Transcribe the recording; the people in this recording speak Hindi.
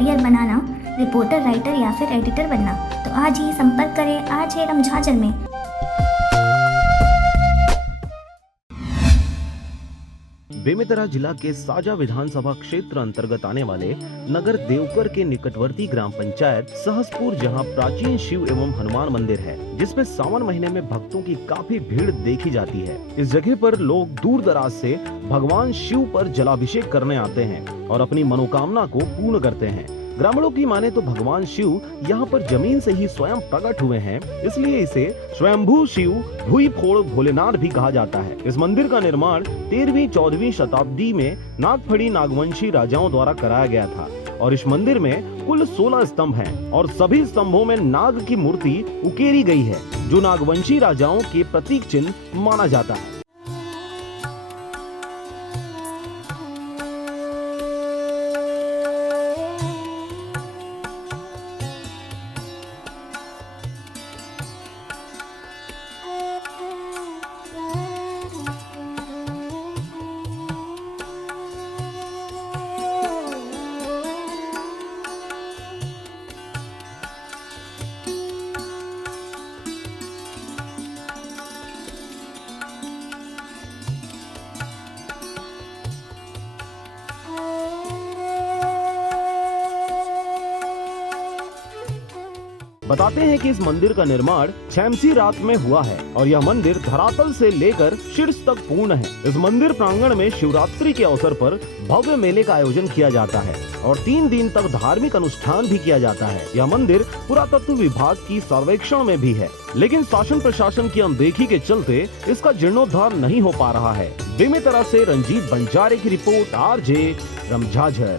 करियर बनाना, रिपोर्टर, राइटर या फिर एडिटर बनना, तो आज ही संपर्क करें। आज है रमझाझर में। बेमेतरा जिला के साजा विधानसभा क्षेत्र अंतर्गत आने वाले नगर देवकर के निकटवर्ती ग्राम पंचायत सहसपुर, जहां प्राचीन शिव एवं हनुमान मंदिर है, जिसमें सावन महीने में भक्तों की काफी भीड़ देखी जाती है। इस जगह पर लोग दूर दराज से भगवान शिव पर जलाभिषेक करने आते हैं और अपनी मनोकामना को पूर्ण करते हैं। ग्रामीणों की माने तो भगवान शिव यहाँ पर जमीन से ही स्वयं प्रकट हुए हैं, इसलिए इसे स्वयंभू शिव भूई फोड़ भोलेनाथ भी कहा जाता है। इस मंदिर का निर्माण 13वीं-14वीं शताब्दी में नागफड़ी नागवंशी राजाओं द्वारा कराया गया था और इस मंदिर में कुल 16 स्तंभ हैं और सभी स्तंभों में नाग की मूर्ति उकेरी गई है, जो नागवंशी राजाओं के प्रतीक चिन्ह माना जाता है। बताते हैं कि इस मंदिर का निर्माण छेमसी रात में हुआ है और यह मंदिर धरातल से लेकर शीर्ष तक पूर्ण है। इस मंदिर प्रांगण में शिवरात्रि के अवसर पर भव्य मेले का आयोजन किया जाता है और 3 दिन तक धार्मिक अनुष्ठान भी किया जाता है। यह मंदिर पुरातत्व विभाग की सर्वेक्षण में भी है, लेकिन शासन प्रशासन की अनदेखी के चलते इसका जीर्णोद्धार नहीं हो पा रहा है। बेमेतरा से रंजीत बंजारे की रिपोर्ट, RJ रमझाझर।